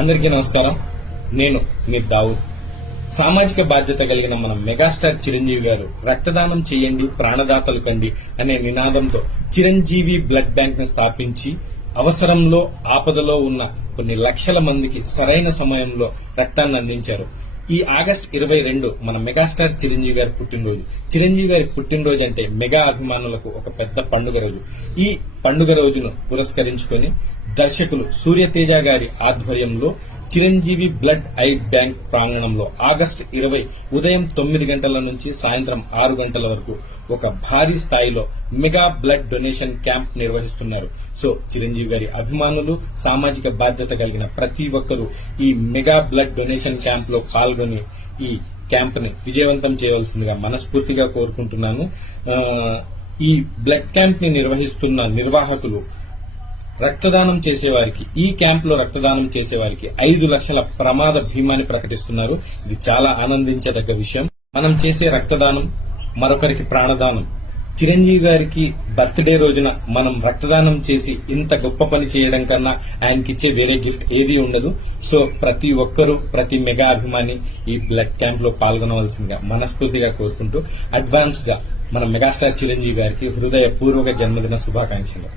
అందరికీ నమస్కారం. నేను మీ దావుద్. సామాజిక బాధ్యత కలిగిన మన మెగాస్టార్ చిరంజీవి గారు రక్తదానం చేయండి, ప్రాణదాతలు కండి అనే నినాదంతో చిరంజీవి బ్లడ్ బ్యాంక్ ని స్థాపించి అవసరంలో ఆపదలో ఉన్న కొన్ని లక్షల మందికి సరైన సమయంలో రక్తాన్ని అందించారు. ఈ ఆగస్టు 22 మన మెగాస్టార్ చిరంజీవి గారి పుట్టినరోజు. చిరంజీవి గారి పుట్టినరోజు అంటే మెగా అభిమానులకు ఒక పెద్ద పండుగ రోజు. ఈ పండుగ రోజును పురస్కరించుకొని దర్శకులు సూర్యతేజ గారి ఆధ్వర్యంలో చిరంజీవి బ్లడ్ ఐ బ్యాంక్ ప్రాంగణంలో ఆగస్టు 20 ఉదయం 9 గంటల నుంచి సాయంత్రం 6 గంటల వరకు ఒక భారీ స్థాయిలో మెగా బ్లడ్ డొనేషన్ క్యాంప్ నిర్వహిస్తున్నారు. సో చిరంజీవి గారి అభిమానులు, సామాజిక బాధ్యత కలిగిన ప్రతి ఒక్కరూ ఈ మెగా బ్లడ్ డొనేషన్ క్యాంప్ లో పాల్గొని ఈ క్యాంప్ ని విజయవంతం చేయవలసిందిగా మనస్ఫూర్తిగా కోరుకుంటున్నాను. ఈ బ్లడ్ క్యాంప్ ని నిర్వహిస్తున్న నిర్వాహకులు రక్తదానం చేసేవారికి, ఈ క్యాంప్ లో రక్తదానం చేసేవారికి 5 లక్షల ప్రమాద భీమాని ప్రకటిస్తున్నారు. ఇది చాలా ఆనందించదగ్గ విషయం. మనం చేసే రక్తదానం మరొకరికి ప్రాణదానం. చిరంజీవి గారికి బర్త్డే రోజున మనం రక్తదానం చేసి ఇంత గొప్ప పని చేయడం కన్నా ఆయనకిచ్చే వేరే గిఫ్ట్ ఏదీ ఉండదు. సో ప్రతి ఒక్కరూ, ప్రతి మెగా అభిమాని ఈ బ్లడ్ క్యాంప్ లో పాల్గొనవలసిందిగా మనస్ఫూర్తిగా కోరుకుంటూ అడ్వాన్స్ గా మన మెగాస్టార్ చిరంజీవి గారికి హృదయపూర్వక జన్మదిన శుభాకాంక్షలు.